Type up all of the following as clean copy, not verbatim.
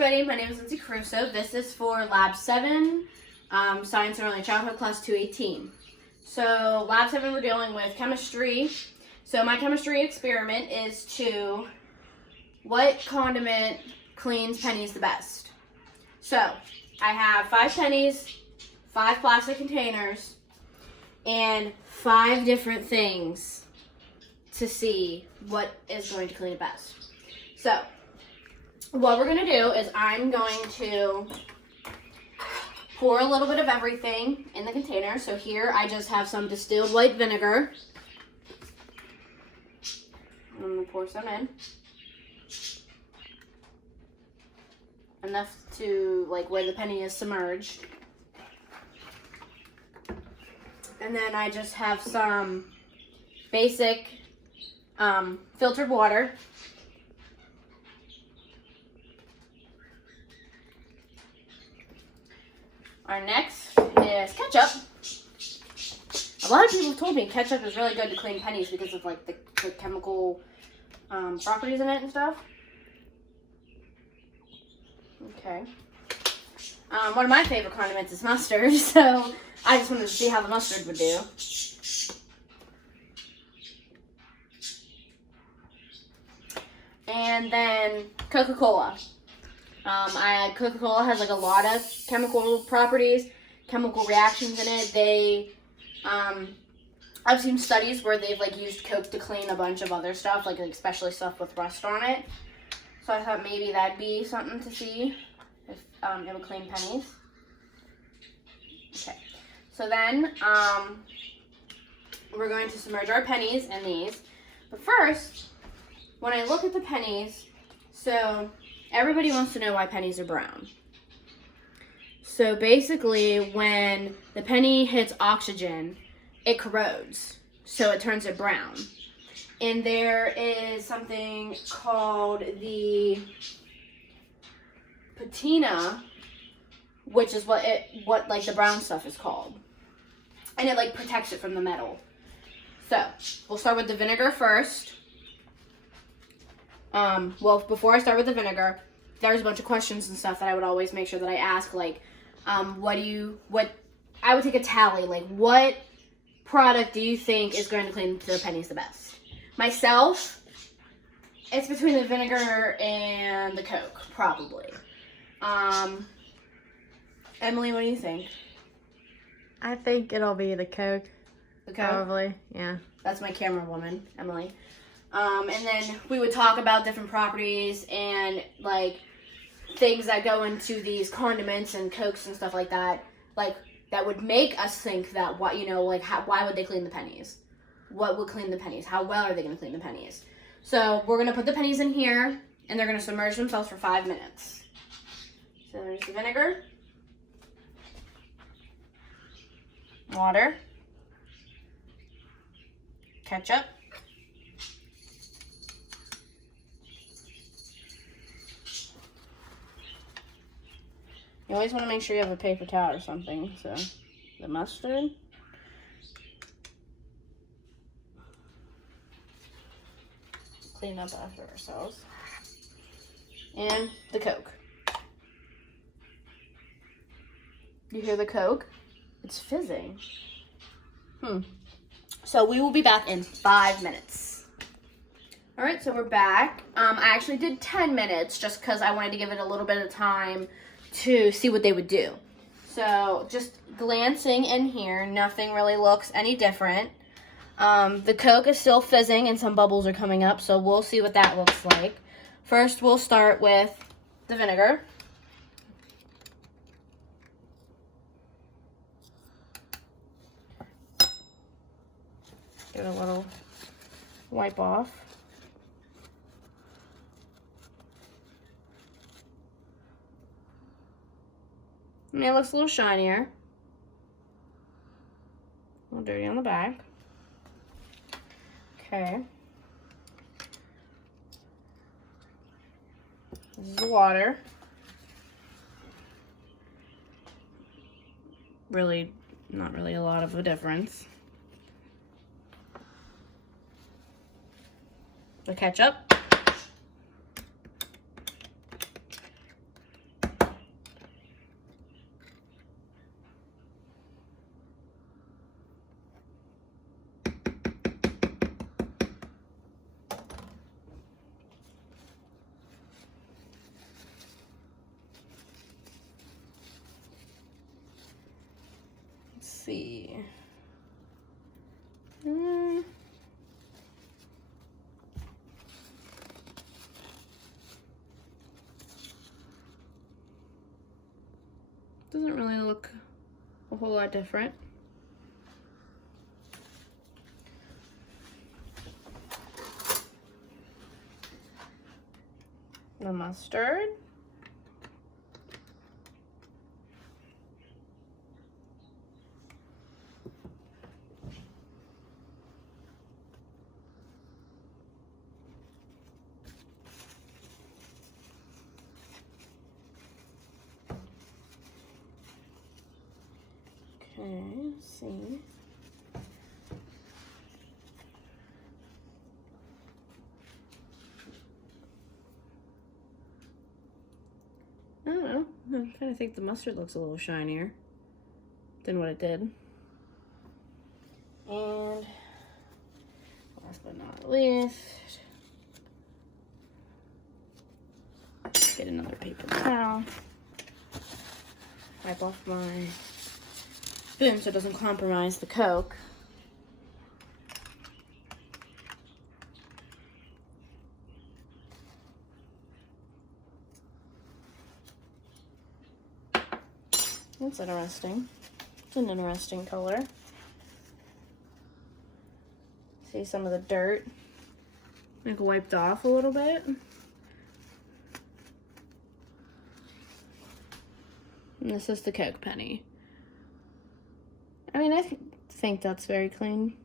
everybody, my name is Lindsay Caruso. This is for Lab 7, Science and Early Childhood, Class 218. So Lab 7 we're dealing with chemistry. So my chemistry experiment is to, what condiment cleans pennies the best? So I have 5 pennies, 5 plastic containers, and 5 different things to see what is going to clean it best. So what we're going to do is I'm going to pour a little bit of everything in the container. So here I just have some distilled white vinegar. I'm going to pour some in. Enough to like where the penny is submerged. And then I just have some basic filtered water. Our next is ketchup. A lot of people told me ketchup is really good to clean pennies because of like the chemical properties in it and stuff. Okay. One of my favorite condiments is mustard, so I just wanted to see how the mustard would do. And then Coca-Cola. Coca-Cola has like a lot of chemical properties, chemical reactions in it. I've seen studies where they've like used Coke to clean a bunch of other stuff, like especially stuff with rust on it. So I thought maybe that'd be something to see if it would clean pennies. Okay, so then we're going to submerge our pennies in these. But first, when I look at the pennies, so everybody wants to know why pennies are brown. So basically, when the penny hits oxygen, it corrodes, so it turns it brown. And there is something called the patina, which is what like the brown stuff is called. And it like protects it from the metal. So we'll start with the vinegar first. Well, before I start with the vinegar, there's a bunch of questions and stuff that I would always make sure that I ask, like, I would take a tally, like, what product do you think is going to clean the pennies the best? Myself, it's between the vinegar and the Coke, probably. Emily, what do you think? I think it'll be the Coke. The Coke? Probably, yeah. That's my camera woman, Emily. And then we would talk about different properties and, like, things that go into these condiments and Cokes and stuff like that, like, that would make us think that, why would they clean the pennies? What would clean the pennies? How well are they going to clean the pennies? So we're going to put the pennies in here, and they're going to submerge themselves for 5 minutes. So there's the vinegar, water, ketchup, you always want to make sure you have a paper towel or something. So, the mustard. Clean up after ourselves. And the Coke. You hear the Coke? It's fizzing. So we will be back in 5 minutes. All right, so we're back. I actually did 10 minutes just because I wanted to give it a little bit of time to see what they would do. So just glancing in here, nothing really looks any different. The Coke is still fizzing and some bubbles are coming up, so we'll see what that looks like. First, we'll start with the vinegar. Give it a little wipe off. And it looks a little shinier. A little dirty on the back. Okay. This is the water. Really, not really a lot of a difference. The ketchup. see. Doesn't really look a whole lot different. The mustard. Okay, let's see. I don't know. I kind of think the mustard looks a little shinier than what it did. And last but not least, get another paper towel. Wipe off my spoon so it doesn't compromise the Coke. That's interesting. It's an interesting color. See some of the dirt, like wiped off a little bit. And this is the Coke penny. I mean, I think that's very clean.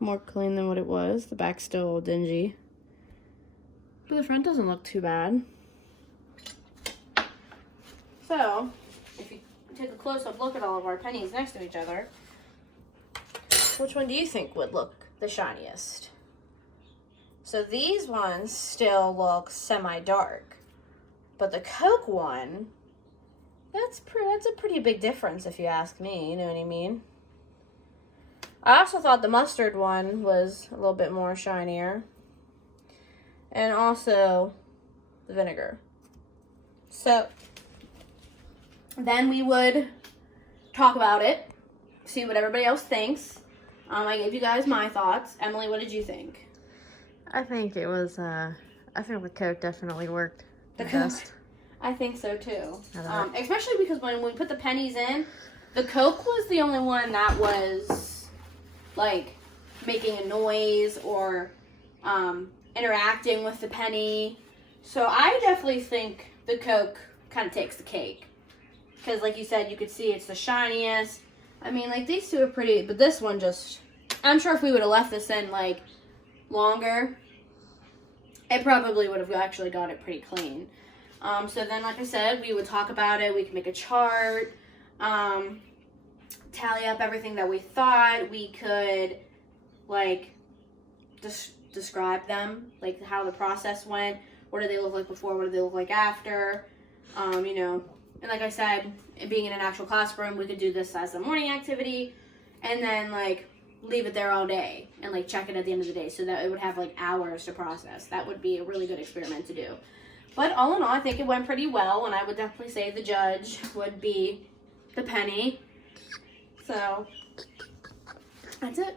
More clean than what it was. The back's still dingy. But the front doesn't look too bad. So, if you take a close-up look at all of our pennies next to each other, which one do you think would look the shiniest? So these ones still look semi-dark. But the Coke one, that's a pretty big difference if you ask me, you know what I mean? I also thought the mustard one was a little bit more shinier. And also the vinegar. So then we would talk about it, see what everybody else thinks. I gave you guys my thoughts. Emily, what did you think? I think it was, I think the Coke definitely worked the best. I think so too. Especially because when we put the pennies in, the Coke was the only one that was like making a noise or interacting with the penny. So I definitely think the Coke kind of takes the cake. Because like you said, you could see it's the shiniest. I mean, like these two are pretty, but this one just, I'm sure if we would have left this in like longer, it probably would have actually got it pretty clean. So then, like I said, we would talk about it. We could make a chart, tally up everything that we thought. We could, like, describe them, like how the process went. What did they look like before? What did they look like after? You know, and like I said, being in an actual classroom, we could do this as a morning activity, and then like leave it there all day and like check it at the end of the day, so that it would have like hours to process. That would be a really good experiment to do. But all in all, I think it went pretty well, and I would definitely say the judge would be the penny. So, that's it.